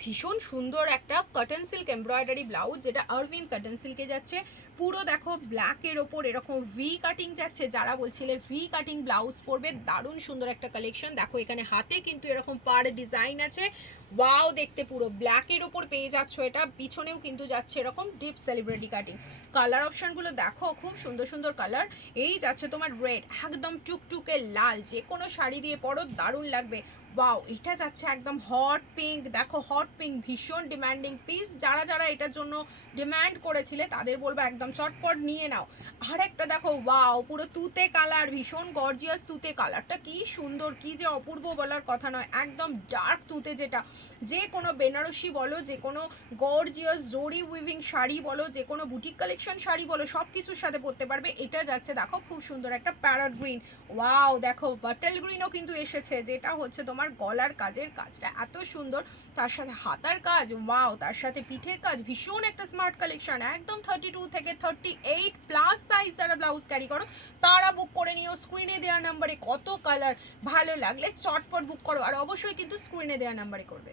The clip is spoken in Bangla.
ভীষণ সুন্দর একটা কটন সিল্ক এমব্রয়ডারি ব্লাউজ, যেটা আরভিন কটন সিল্কে যাচ্ছে। পুরো দেখো ব্ল্যাকের ওপর এরকম ভি কাটিং যাচ্ছে, যারা বলছিলে ভি কাটিং ব্লাউজ পরবে, দারুণ সুন্দর একটা কালেকশন। দেখো এখানে হাতে কিন্তু এরকম পার ডিজাইন আছে, ওয়াও দেখতে, পুরো ব্ল্যাকের ওপর পেয়ে যাচ্ছ এটা। পিছনেও কিন্তু যাচ্ছে এরকম ডিপ সেলিব্রিটি কাটিং। কালার অপশনগুলো দেখো, খুব সুন্দর সুন্দর কালার। এই যাচ্ছে তোমার রেড, একদম টুকটুকে লাল, যে কোনো শাড়ি দিয়ে পরো দারুণ লাগবে। ওয়াও, এটা যাচ্ছে একদম হট পিঙ্ক, দেখো হট পিঙ্ক ভীষণ ডিমান্ডিং পিস, যারা যারা এটার জন্য ডিমান্ড করেছিলে তাদের বলবো একদম চটপট নিয়ে নাও। আর একটা দেখো, ওয়াও পুরো তুতে কালার, ভীষণ গর্জিয়াস তুতে কালারটা, কি সুন্দর, কি যে অপূর্ব বলার কথা নয়, একদম ডার্ক তুতে, যেটা যে কোনো বেনারসি বলো, যে কোনো গর্জিয়াস জরি উইভিং শাড়ি বলো, যে কোনো বুটিক কালেকশন শাড়ি বলো, সব কিছুর সাথে পরতে পারবে। এটা যাচ্ছে দেখো খুব সুন্দর একটা প্যারট গ্রিন, ওয়াও দেখো বাটল গ্রিনও কিন্তু এসেছে, যেটা হচ্ছে তোমার গলার কাজের কাজটা এত সুন্দর, তার সাথে হাতার কাজ, ওয়াও, তার সাথে পিঠের কাজ, ভীষণ একটা স্মার্ট কালেকশন। একদম 32 থেকে 38 প্লাস সাইজ যারা ব্লাউজ ক্যারি করো তারা বুক করে নিও। স্ক্রিনে দেওয়া নাম্বারে কত কালার, ভালো লাগলে চটপট বুক করো, আর অবশ্যই কিন্তু স্ক্রিনে দেওয়া নাম্বারে করবে।